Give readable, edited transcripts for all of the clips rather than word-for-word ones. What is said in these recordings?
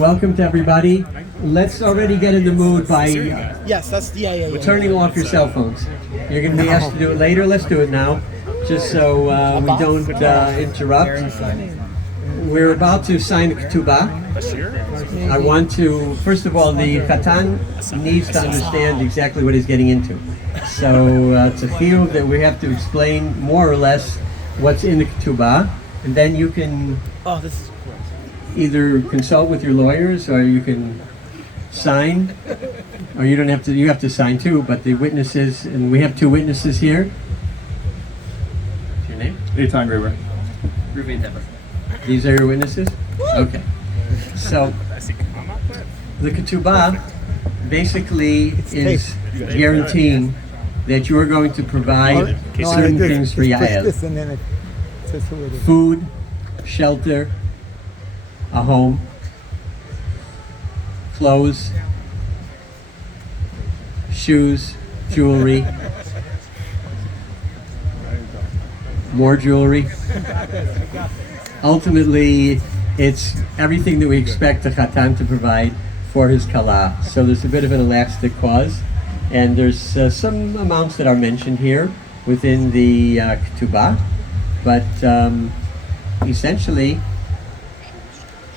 Welcome to everybody. Let's already get in the mood by Yes, that's the yael. turning off your cell phones. You're going to be asked to do it later. Let's do it now, just so we don't interrupt. We're about to sign the ketubah. I want to, first of all, the Khatan needs to understand exactly what he's getting into. So it's a field that we have to explain more or less what's in the ketubah, and then you can either consult with your lawyers, or you can sign, or you don't have to. You have to sign too. But the witnesses, and we have two witnesses here. What's your name? Eitan Graber. These are your witnesses. Okay. So the ketubah basically is guaranteeing that you are going to provide certain things for yael: food, shelter, a home, clothes, shoes, jewelry, more jewelry. Ultimately, it's everything that we expect the Khatan to provide for his kala. So there's a bit of an elastic clause, and there's some amounts that are mentioned here within the ketubah, but essentially,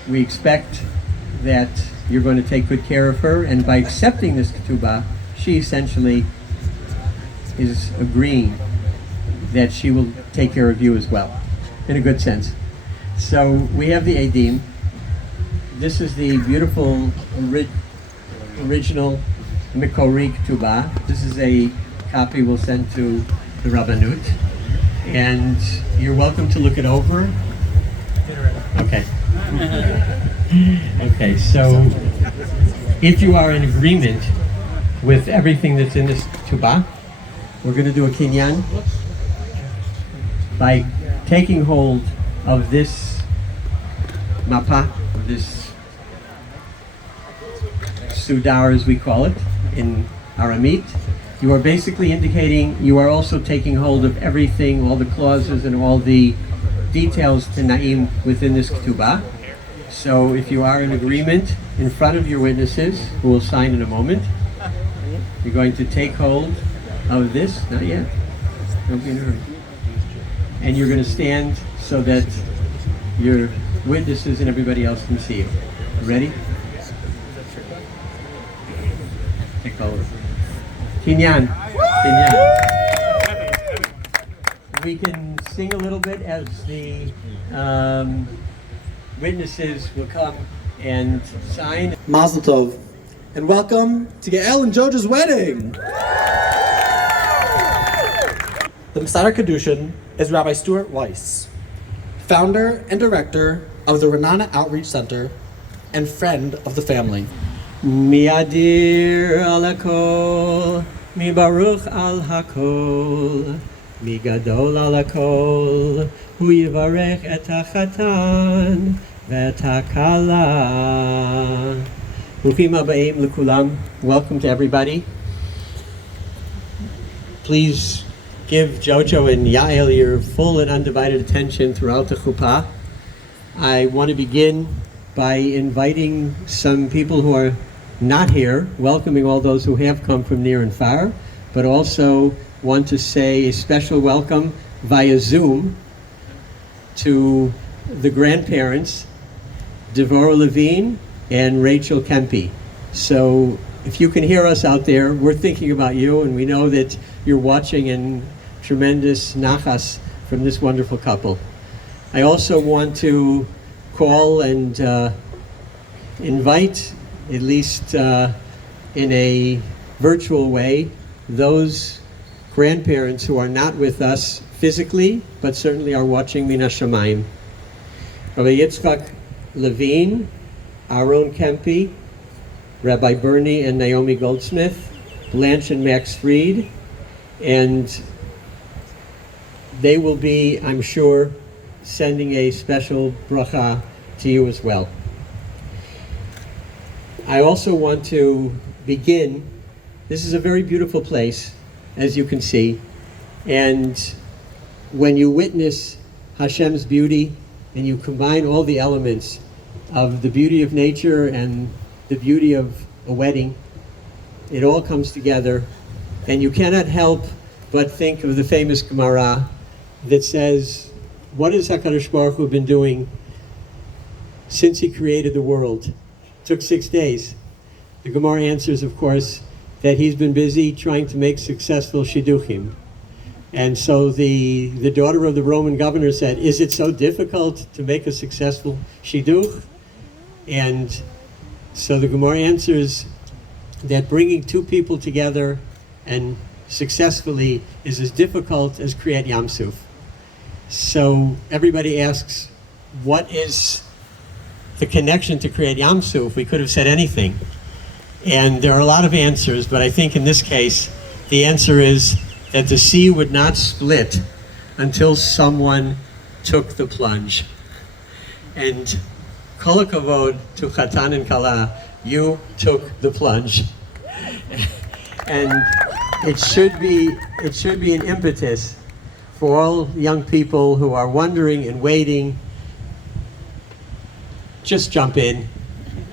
we expect that you're going to take good care of her, and by accepting this ketubah, she essentially is agreeing that she will take care of you as well, in a good sense. So we have the edim. This is the beautiful original Mikori ketubah. This is a copy we'll send to the Rabbanut, and you're welcome to look it over. Okay. Okay, so if you are in agreement with everything that's in this ketubah, we're going to do a kinyan by taking hold of this mapa, this sudar as we call it in Aramite. You are basically indicating you are also taking hold of everything, all the clauses and all the details to Na'im within this ketubah. So if you are in agreement in front of your witnesses, who will sign in a moment, you're going to take hold of this, not yet, don't be in a hurry. And you're going to stand so that your witnesses and everybody else can see you. Ready? Take hold. Kinyan. Kinyan. We can sing a little bit as the witnesses will come and sign. Mazel tov, and welcome to Yael and Jojo's wedding. The Masada Kedushin is Rabbi Stuart Weiss, founder and director of the Renana Outreach Center and friend of the family. Miadir al hakol, mi baruch al hakol, mi gadol al hakol, hu yivarech et hachatan v'et hakala. Bruchim habayim lekulam. Welcome to everybody. Please give Jojo and Yael your full and undivided attention throughout the chuppah. I want to begin by inviting some people who are not here, welcoming all those who have come from near and far, but also want to say a special welcome via Zoom to the grandparents, Devorah Levine and Rachel Kempe. So if you can hear us out there, we're thinking about you, and we know that you're watching in tremendous nachas from this wonderful couple. I also want to call and invite, at least in a virtual way, those grandparents who are not with us physically, but certainly are watching Min HaShamayim. Rabbi Yitzchak Levine, Aaron Kempe, Rabbi Bernie and Naomi Goldsmith, Blanche and Max Fried, and they will be, I'm sure, sending a special bracha to you as well. I also want to begin, this is a very beautiful place, as you can see, and when you witness Hashem's beauty and you combine all the elements of the beauty of nature and the beauty of a wedding. It all comes together, and you cannot help but think of the famous Gemara that says, what has HaKadosh Baruch Hu been doing since he created the world? It took 6 days. The Gemara answers, of course, that he's been busy trying to make successful shidduchim. And so the daughter of the Roman governor said, is it so difficult to make a successful shidduch? And so the Gemara answers that bringing two people together and successfully is as difficult as Kriyat Yam Suf. So everybody asks, what is the connection to Kriyat Yam Suf? We could have said anything. And there are a lot of answers, but I think in this case, the answer is that the sea would not split until someone took the plunge. And kol hakavod to Chatan and Kala, you took the plunge. And it should be an impetus for all young people who are wondering and waiting. Just jump in.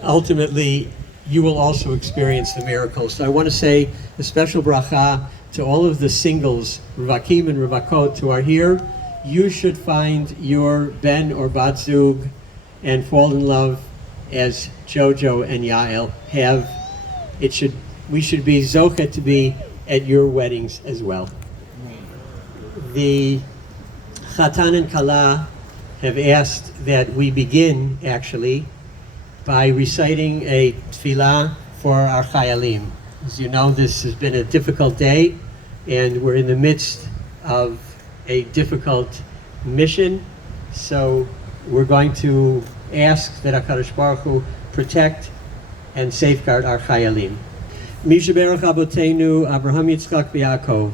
Ultimately, you will also experience the miracles. So I want to say a special bracha to all of the singles, Ravakim and Ravakot, who are here. You should find your Ben or Bat Zug and fall in love as Jojo and Yael have. We should be zochet to be at your weddings as well. The Chatan and Kala have asked that we begin, actually, by reciting a tefillah for our chayalim. As you know, this has been a difficult day, and we're in the midst of a difficult mission. So we're going to ask that HaKadosh Baruch Hu protect and safeguard our chayalim. Mishaberach Aboteinu Abraham Yitzchak v'Yaakov,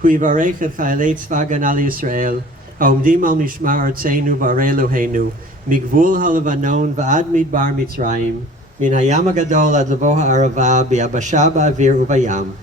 hu yivarech et chayalei tzva Hagana Yisrael, ha'omdim al mishmar artzeinu b'arei Eloheinu, migvul ha'levanon v'ad midbar Mitzrayim, min hayam hagadol ad lavo ha'arava, b'yabasha ba'avir u'bayam.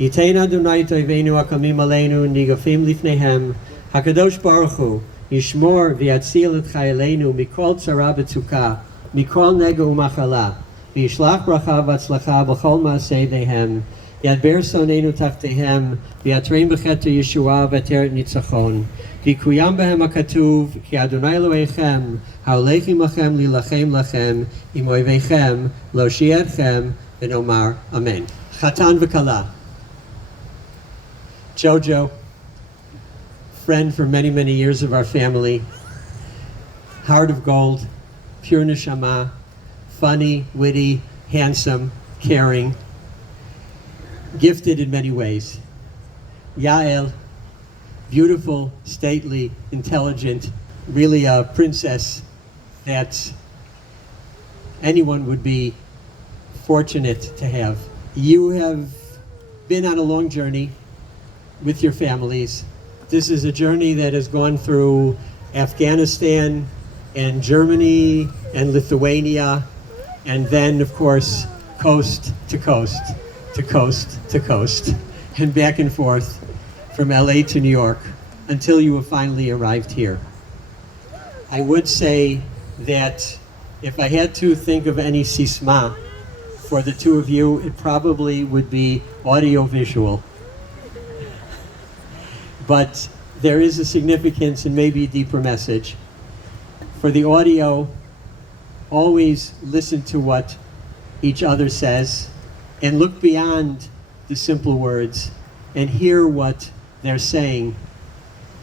Yitein Adonai toiveinu akamim aleinu, nigafim lifnehem, HaKadosh Baruch Hu, yishmor v'yatzil et chayaleinu, mikol tzara b'tzukah, mikol nega u'machala, v'yishlach bracha v'atzlacha b'chol ma'aseh dehem, yadber sonenu tachtehem, v'yatrein b'cheter Yeshua v'teret nitzachon, v'kuyam behem hakatuv, ki Adonai Elohechem, ha'olech imachem lilachem lachem, im oivechem, lo shi'etchem, v'nomar amen. Chatan v'kala. Jojo, friend for many, many years of our family, heart of gold, pure neshama, funny, witty, handsome, caring, gifted in many ways. Yael, beautiful, stately, intelligent, really a princess that anyone would be fortunate to have. You have been on a long journey with your families. This is a journey that has gone through Afghanistan and Germany and Lithuania, and then, of course, coast to coast, to coast to coast, and back and forth from LA to New York until you have finally arrived here. I would say that if I had to think of any sisma for the two of you, it probably would be audio-visual. But there is a significance and maybe a deeper message. For the audio, always listen to what each other says and look beyond the simple words and hear what they're saying,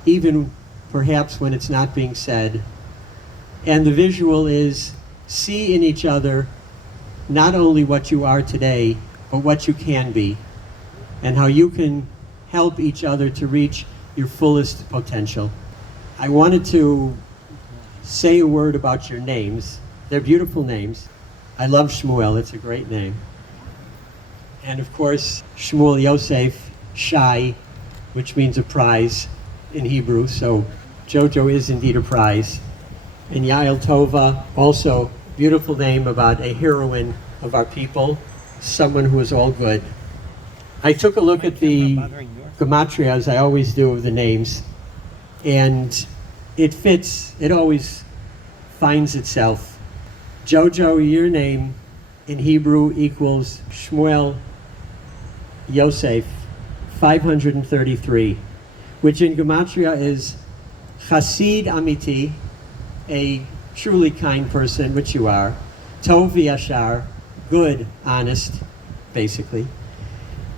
even perhaps when it's not being said. And the visual is see in each other not only what you are today, but what you can be, and how you can help each other to reach your fullest potential. I wanted to say a word about your names. They're beautiful names. I love Shmuel, it's a great name. And of course, Shmuel Yosef, Shai, which means a prize in Hebrew, so Jojo is indeed a prize. And Yael Tova, also beautiful name about a heroine of our people, someone who is all good. I took a look at the gematria, as I always do, of the names, and it fits, it always finds itself. Jojo, your name in Hebrew equals Shmuel Yosef 533, which in Gematria is Chasid Amiti, a truly kind person, which you are, Tov Yashar, good, honest, basically.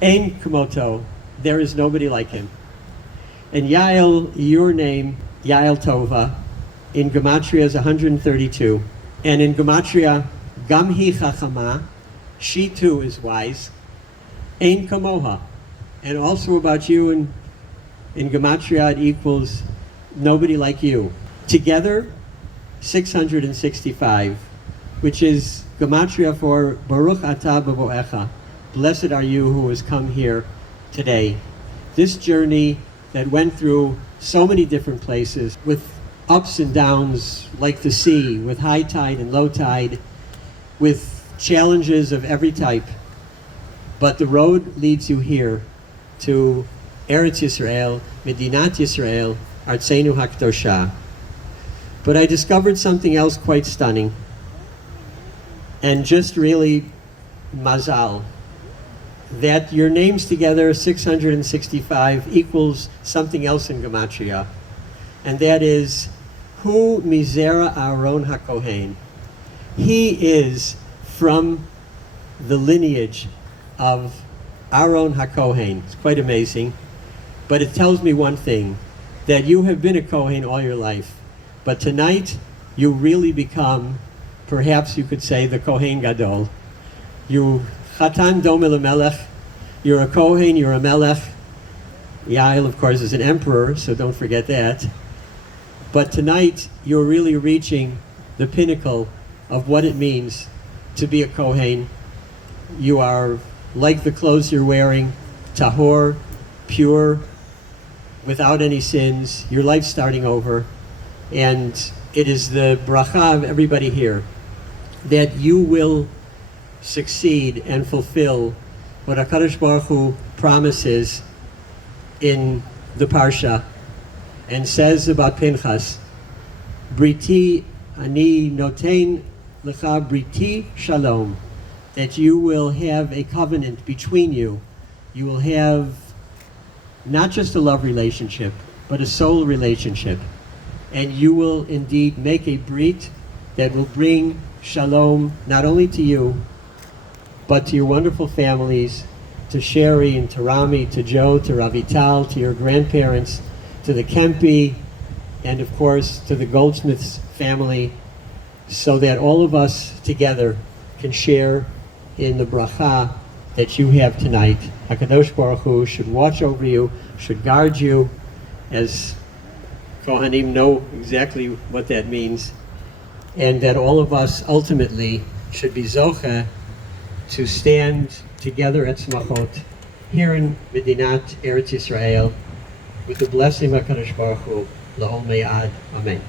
Ein Kumoto, there is nobody like him. And Yael, your name, Yael Tova, in Gematria is 132. And in Gematria, Gamhi Chachama, she too is wise. Ein Kamoha. And also about you in Gematria it equals nobody like you. Together, 665, which is Gematria for Baruch Atah B'Boecha. Blessed are you who has come here today. This journey that went through so many different places with ups and downs like the sea, with high tide and low tide, with challenges of every type. But the road leads you here to Eretz Yisrael, Medinat Yisrael, Artseinu HaKdosha. But I discovered something else quite stunning, and just really mazal, that your names together, 665, equals something else in Gematria, and that is Hu Mizera Aaron HaKohen. He is from the lineage of Aaron HaKohen. It's quite amazing, but it tells me one thing, that you have been a Kohen all your life, but tonight you really become, perhaps you could say, the Kohen Gadol. You Chatan Domel Melech, you're a Kohen, you're a Melech. Yael, of course, is an emperor, so don't forget that. But tonight, you're really reaching the pinnacle of what it means to be a Kohen. You are like the clothes you're wearing, tahor, pure, without any sins, your life starting over. And it is the bracha of everybody here that you will succeed and fulfill what HaKadosh Baruch Hu promises in the Parsha and says about Pinchas, Briti ani noten lecha briti shalom, that you will have a covenant between you. You will have not just a love relationship, but a soul relationship. And you will indeed make a brit that will bring shalom not only to you, but to your wonderful families, to Sherry and to Rami, to Joe, to Ravital, to your grandparents, to the Kempi, and of course to the Goldsmiths family, so that all of us together can share in the bracha that you have tonight. HaKadosh Baruch Hu should watch over you, should guard you, as Kohanim know exactly what that means, and that all of us ultimately should be zocheh to stand together at Smachot here in Medinat Eretz Yisrael with the blessing of HaKadosh Baruch Hu, L'Ol Me'ad. Amen.